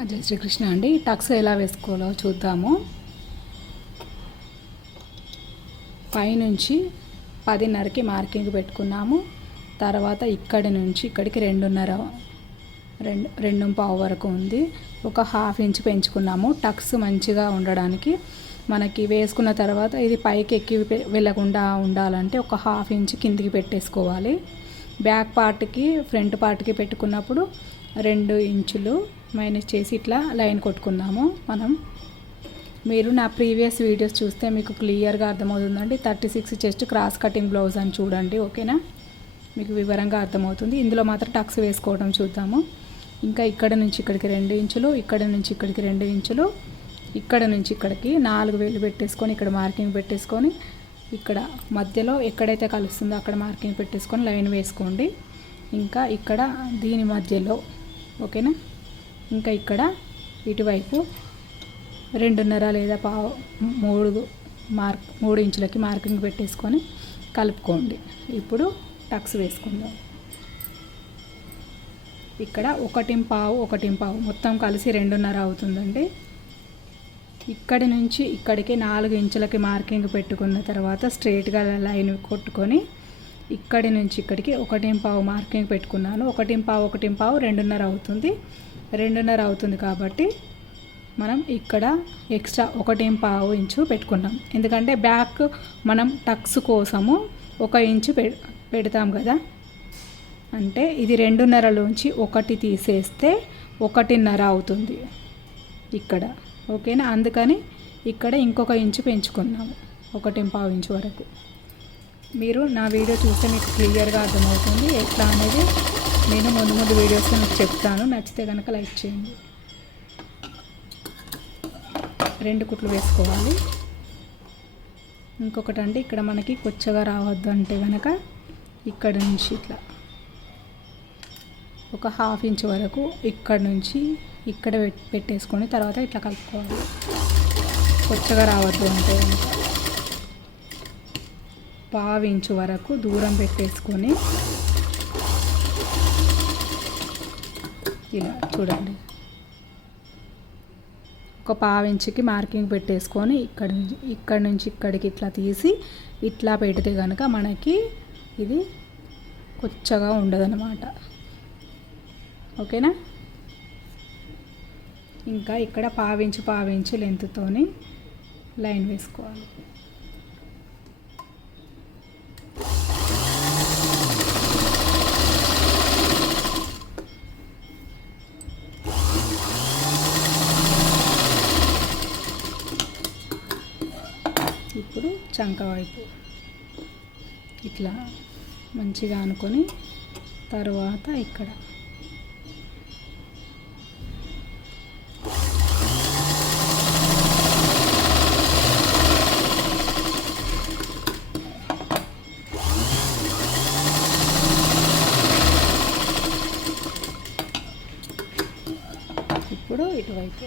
జై శ్రీకృష్ణ అండి. టక్స్ ఎలా వేసుకోవాలో చూద్దాము. పైనుంచి 10:30కి మార్కింగ్ పెట్టుకున్నాము. తర్వాత ఇక్కడి నుంచి ఇక్కడికి 2:30 వరకు ఉంది. ఒక 1/2 ఇంచ్ పెంచుకున్నాము. టక్స్ మంచిగా ఉండడానికి మనకి వేసుకున్న తర్వాత ఇది పైకి ఎక్కి వెళ్ళకుండా ఉండాలంటే ఒక 1/2 ఇంచ్ కిందికి పెట్టేసుకోవాలి. బ్యాక్ పార్ట్కి ఫ్రంట్ పార్ట్కి పెట్టుకున్నప్పుడు 2 ఇంచులు మైనస్ చేసి ఇట్లా లైన్ కొట్టుకున్నాము మనం. మీరు నా ప్రీవియస్ వీడియోస్ చూస్తే మీకు క్లియర్గా అర్థమవుతుందండి. 36 చెస్ట్ క్రాస్ కటింగ్ బ్లౌజ్ అని చూడండి, ఓకేనా? మీకు వివరంగా అర్థమవుతుంది. ఇందులో మాత్రం టక్స్ వేసుకోవడం చూద్దాము. ఇంకా ఇక్కడ నుంచి ఇక్కడికి 2 ఇంచులు, ఇక్కడ నుంచి ఇక్కడికి 2 ఇంచులు, ఇక్కడ నుంచి ఇక్కడికి 4 వేలు పెట్టేసుకొని ఇక్కడ మార్కింగ్ పెట్టేసుకొని ఇక్కడ మధ్యలో ఎక్కడైతే కలుస్తుందో అక్కడ మార్కింగ్ పెట్టేసుకొని లైన్ వేసుకోండి. ఇంకా ఇక్కడ దీని మధ్యలో, ఓకేనా? ఇంకా ఇక్కడ ఇటువైపు 2:30 లేదా 3 ఇంచులకి మార్కింగ్ పెట్టేసుకొని కలుపుకోండి. ఇప్పుడు టక్స్ వేసుకుందాం. ఇక్కడ 1:15 మొత్తం కలిసి 2:30 అవుతుందండి. ఇక్కడి నుంచి ఇక్కడికి 4 ఇంచులకి మార్కింగ్ పెట్టుకున్న తర్వాత స్ట్రైట్గా లైన్ కొట్టుకొని ఇక్కడి నుంచి ఇక్కడికి 1:15 మార్కింగ్ పెట్టుకున్నాను. 1:15 2:30 అవుతుంది. 2:30 అవుతుంది కాబట్టి మనం ఇక్కడ ఎక్స్ట్రా 1:15 ఇంచు పెట్టుకున్నాం. ఎందుకంటే బ్యాక్ మనం టక్స్ కోసము 1 ఇంచు పెడతాం కదా. అంటే ఇది 2:30లోంచి 1 తీసేస్తే 1:30 అవుతుంది ఇక్కడ, ఓకేనా? అందుకని ఇక్కడ ఇంకొక ఇంచు పెంచుకున్నాము, 1:15 ఇంచు వరకు. మీరు నా వీడియో చూస్తే మీకు క్లియర్గా అర్థమవుతుంది ఎట్లా అనేది. నేను ముందు వీడియోస్లో మీకు చెప్తాను. నచ్చితే కనుక లైక్ చేయండి. 2 కుట్లు వేసుకోవాలి. ఇంకొకటి అంటే ఇక్కడ మనకి కొచ్చగా రావద్దు అంటే కనుక ఇక్కడ నుంచి ఇట్లా ఒక 1/2 ఇంచ్ వరకు ఇక్కడ నుంచి ఇక్కడ పెట్టేసుకొని తర్వాత ఇట్లా కలుపుకోవాలి. కొచ్చగా రావద్దు అంటే కనుక 1/2 ఇంచు వరకు దూరం పెట్టేసుకొని ఇలా చూడండి. ఒక 1/2 ఇంచుకి మార్కింగ్ పెట్టేసుకొని ఇక్కడ నుంచి ఇక్కడికి ఇట్లా తీసి ఇట్లా పెడితే కనుక మనకి ఇది కొచ్చగా ఉండదన్నమాట, ఓకేనా? ఇంకా ఇక్కడ 1/2 ఇంచు లెంత్తోని లైన్ వేసుకోవాలి. ఇప్పుడు చంక వైపు ఇట్లా మంచిగా అనుకొని తర్వాత ఇక్కడ ఇప్పుడు ఇటువైపు